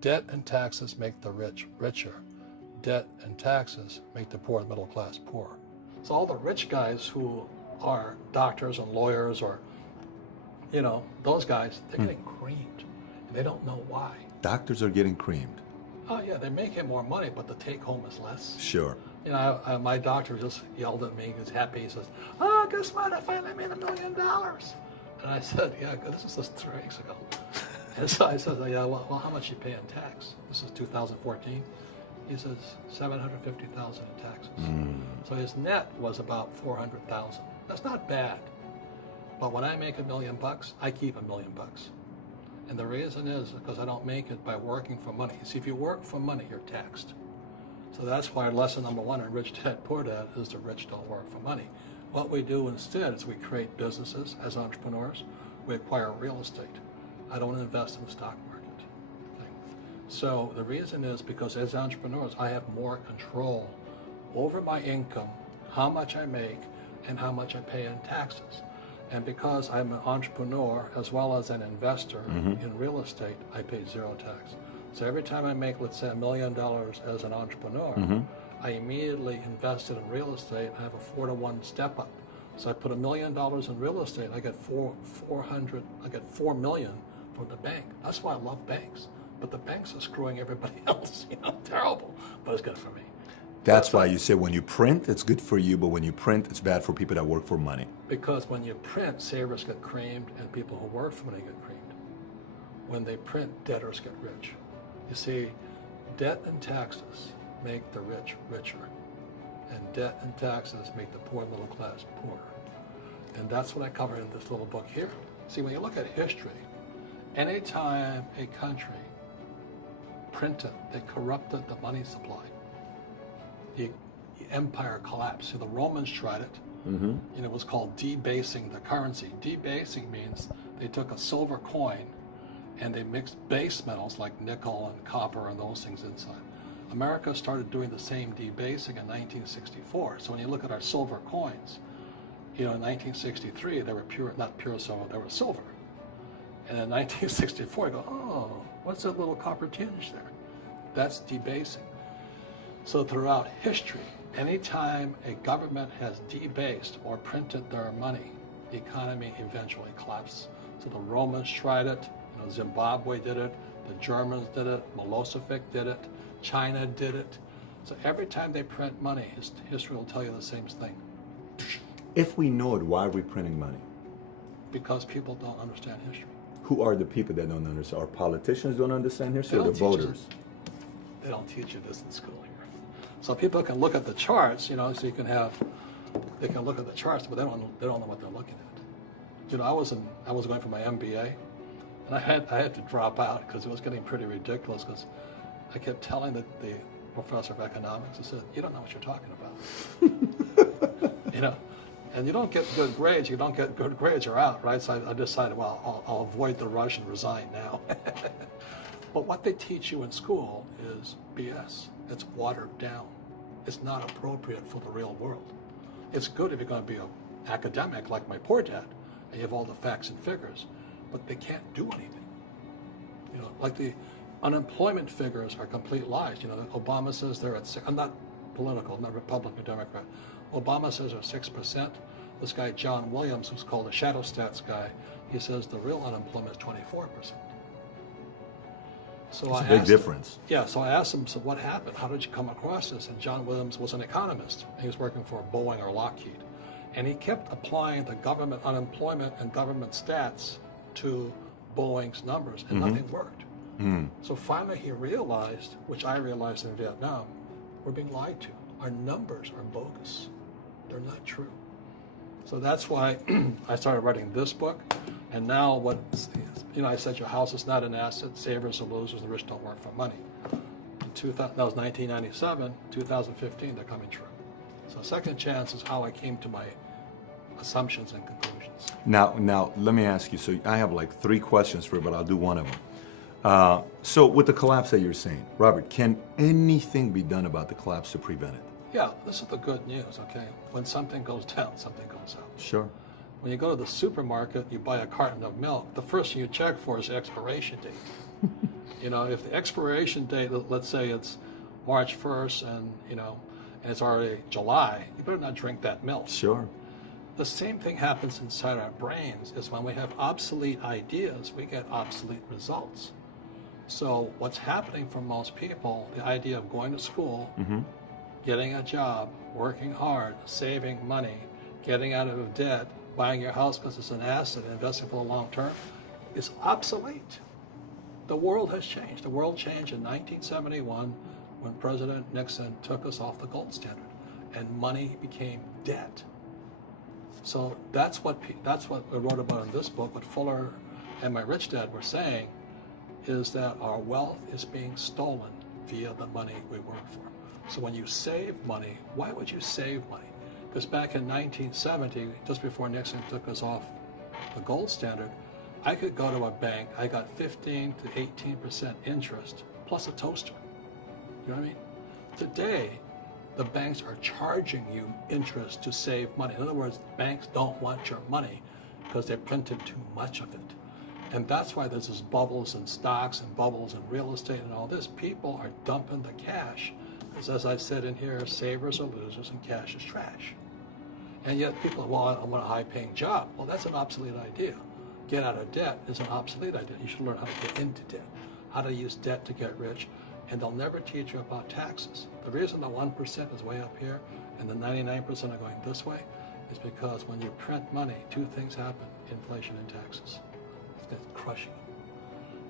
Debt and taxes make the rich richer. Debt and taxes make the poor and middle class poor. So all the rich guys who are doctors and lawyers or, those guys, they're getting creamed. And they don't know why. Doctors are getting creamed. Oh, yeah, they're making more money, but the take home is less. Sure. My doctor just yelled at me. He's happy. He says, guess what? I finally made $1 million. And I said, yeah, this is just 3 weeks ago. And so I said, yeah, well, how much you pay in tax? This is 2014. He says, $750,000 in taxes. So his net was about $400,000. That's not bad. But when I make $1 million, I keep $1 million. And the reason is because I don't make it by working for money. See, if you work for money, you're taxed. So that's why lesson number 1 in Rich Dad Poor Dad is the rich don't work for money. What we do instead is we create businesses as entrepreneurs. We acquire real estate. I don't invest in the stock market. Okay? So the reason is because as entrepreneurs, I have more control over my income, how much I make, and how much I pay in taxes. And because I'm an entrepreneur as well as an investor in real estate, I pay 0 tax. So every time I make, let's say, $1 million as an entrepreneur, I immediately invested in real estate. I have a 4-to-1 step up. So I put $1 million in real estate. I get $4 million from the bank. That's why I love banks. But the banks are screwing everybody else. Terrible. But it's good for me. That's why you say when you print, it's good for you, but when you print, it's bad for people that work for money. Because when you print, savers get creamed and people who work for money get creamed. When they print, debtors get rich. You see, debt and taxes make the rich richer, and debt and taxes make the poor middle class poorer. And that's what I cover in this little book here. See, when you look at history, anytime a country printed, they corrupted the money supply. The empire collapsed. So the Romans tried it, and it was called debasing the currency. Debasing means they took a silver coin and they mixed base metals like nickel and copper and those things inside. America started doing the same debasing in 1964. So when you look at our silver coins, in 1963 they were not pure silver, they were silver. And in 1964 you go, oh, what's that little copper tinge there? That's debasing. So throughout history, anytime a government has debased or printed their money, the economy eventually collapses. So the Romans tried it, Zimbabwe did it, the Germans did it, Milosevic did it, China did it. So every time they print money, history will tell you the same thing. If we know it, why are we printing money? Because people don't understand history. Who are the people that don't understand? Our politicians don't understand history, or the voters? They don't teach you this in school here. So people can look at the charts, so they can look at the charts, but they don't know what they're looking at. I was going for my MBA, and I had to drop out because it was getting pretty ridiculous. Because I kept telling the professor of economics, I said, "You don't know what you're talking about." And you don't get good grades. You don't get good grades, you're out, right? So I decided, well, I'll avoid the rush and resign now. But what they teach you in school is BS. It's watered down. It's not appropriate for the real world. It's good if you're going to be an academic like my poor dad, and you have all the facts and figures, but they can't do anything. Like the unemployment figures are complete lies. Obama says they're at 6%. I'm not political, I'm not Republican or Democrat. Obama says they're 6%. This guy, John Williams, who's called the shadow stats guy, he says the real unemployment is 24%. So it's a big difference. So I asked him, so what happened? How did you come across this? And John Williams was an economist. He was working for Boeing or Lockheed. And he kept applying the government unemployment and government stats to Boeing's numbers, and nothing worked. So finally he realized, which I realized in Vietnam, we're being lied to. Our numbers are bogus. They're not true. So that's why I started writing this book. And now I said your house is not an asset, savers are losers, the rich don't work for money. That was 1997, 2015, they're coming true. So second chance is how I came to my assumptions and conclusions. Now let me ask you, so I have like 3 questions for you, but I'll do one of them. So with the collapse that you're saying, Robert, can anything be done about the collapse to prevent it? Yeah, this is the good news, okay? When something goes down, something goes up. Sure. When you go to the supermarket, you buy a carton of milk, the first thing you check for is the expiration date. You know, if the expiration date, let's say it's March 1st and, and it's already July, you better not drink that milk. Sure. The same thing happens inside our brains is when we have obsolete ideas, we get obsolete results. So what's happening for most people, the idea of going to school, getting a job, working hard, saving money, getting out of debt, buying your house because it's an asset, investing for the long term, is obsolete. The world has changed. The world changed in 1971 when President Nixon took us off the gold standard and money became debt. So that's what I wrote about in this book. What Fuller and my rich dad were saying is that our wealth is being stolen via the money we work for. So when you save money, why would you save money? Because back in 1970, just before Nixon took us off the gold standard, I could go to a bank, I got 15 to 18% interest plus a toaster. You know what I mean? Today, the banks are charging you interest to save money. In other words, banks don't want your money because they printed too much of it. And that's why there's this bubbles in stocks and bubbles in real estate and all this. People are dumping the cash. Because as I said in here, savers are losers and cash is trash. And yet people, well, I want a high-paying job. Well, that's an obsolete idea. Get out of debt is an obsolete idea. You should learn how to get into debt, how to use debt to get rich, and they'll never teach you about taxes. The reason the 1% is way up here and the 99% are going this way is because when you print money, two things happen, inflation and taxes. It's crushing them.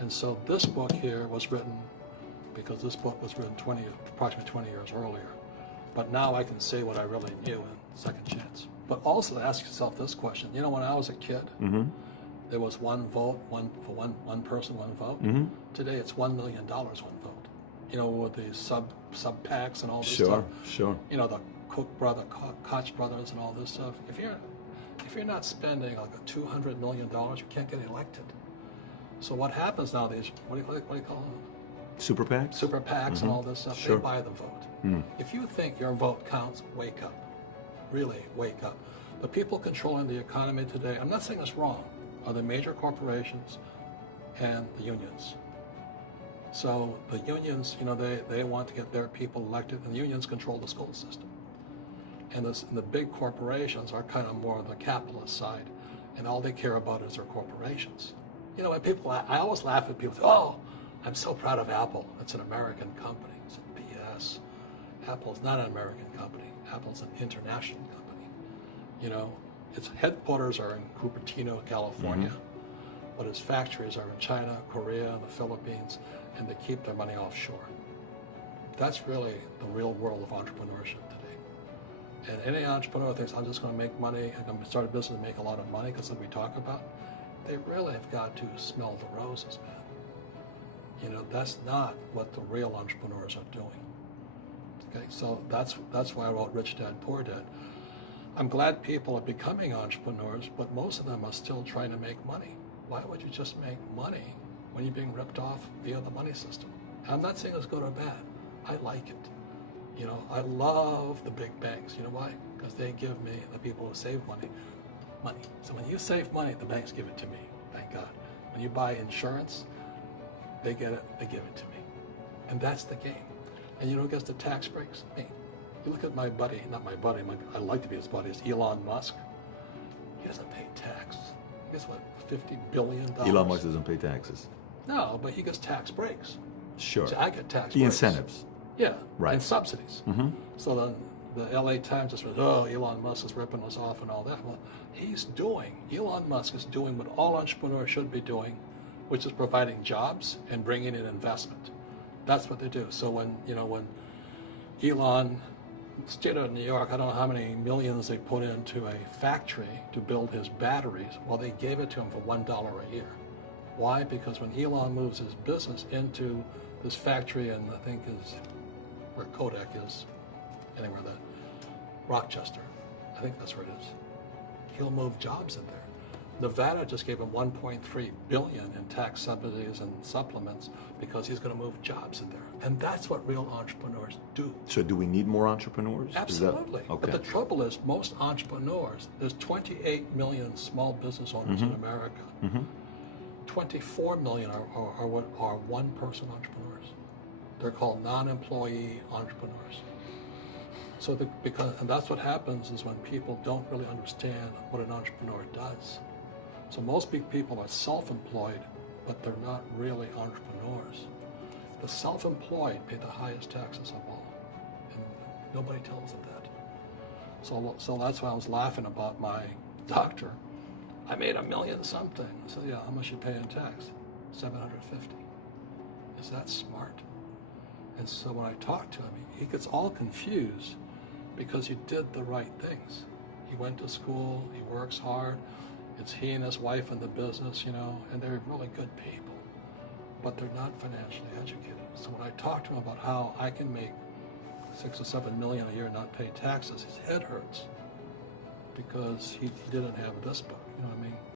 And so this book here was written because this book was written approximately 20 years earlier. But now I can say what I really knew in second chance. But also ask yourself this question. You know, when I was a kid, there was one vote, one person, one vote. Today it's $1 million, one vote. You know, with the sub PACs and all this stuff. Sure. You know, the Koch brothers and all this stuff. If you're not spending like $200 million, you can't get elected. So what happens now? These what do you call them? Super PACs. Super PACs and all this stuff. Sure. They buy the vote. If you think your vote counts, wake up. Really, wake up. The people controlling the economy today, I'm not saying it's wrong, are the major corporations and the unions. So the unions, you know, they want to get their people elected, and the unions control the school system. And the big corporations are kind of more on the capitalist side, and all they care about is their corporations. You know, when people, I always laugh at people, say, oh, I'm so proud of Apple. It's an American company. It's BS. Apple is not an American company. Apple's an international company. You know, its headquarters are in Cupertino, California, but its factories are in China, Korea, and the Philippines, and they keep their money offshore. That's really the real world of entrepreneurship today. And any entrepreneur thinks, I'm just going to make money, I'm going to start a business and make a lot of money because that's what we talk about. They really have got to smell the roses, man. You know, that's not what the real entrepreneurs are doing. Okay, so that's why I wrote Rich Dad, Poor Dad. I'm glad people are becoming entrepreneurs, but most of them are still trying to make money. Why would you just make money when you're being ripped off via the money system? And I'm not saying it's good or bad. I like it. You know, I love the big banks. You know why? Because they give me, the people who save money. So when you save money, the banks give it to me. Thank God. When you buy insurance, they get it, they give it to me. And that's the game. And you know who gets the tax breaks? Me. You look at my buddy, not my buddy, I'd like to be his buddy, it's Elon Musk. He doesn't pay tax. He gets what, $50 billion? Elon Musk doesn't pay taxes. No, but he gets tax breaks. Sure. So I get tax breaks. The incentives. Yeah, right. And subsidies. So then the LA Times just went, oh, Elon Musk is ripping us off and all that. Well, Elon Musk is doing what all entrepreneurs should be doing, which is providing jobs and bringing in investment. That's what they do. So when Elon, state of New York, I don't know how many millions they put into a factory to build his batteries. Well, they gave it to him for $1 a year. Why? Because when Elon moves his business into this factory, and I think is where Kodak is, anywhere that Rochester, I think that's where it is. He'll move jobs in there. Nevada just gave him $1.3 billion in tax subsidies and supplements because he's going to move jobs in there. And that's what real entrepreneurs do. So do we need more entrepreneurs? Absolutely. Okay. But the trouble is, most entrepreneurs, there's 28 million small business owners in America. 24 million are what are one-person entrepreneurs. They're called non-employee entrepreneurs. So and that's what happens is when people don't really understand what an entrepreneur does. So most big people are self-employed, but they're not really entrepreneurs. The self-employed pay the highest taxes of all, and nobody tells them that. So that's why I was laughing about my doctor. I made $1 million something. I said, yeah, how much you pay in tax? $750. Is that smart? And so when I talked to him, he gets all confused because he did the right things. He went to school, he works hard. It's he and his wife in the business, and they're really good people, but they're not financially educated. So when I talked to him about how I can make 6 or 7 million a year and not pay taxes, his head hurts because he didn't have this book, you know what I mean?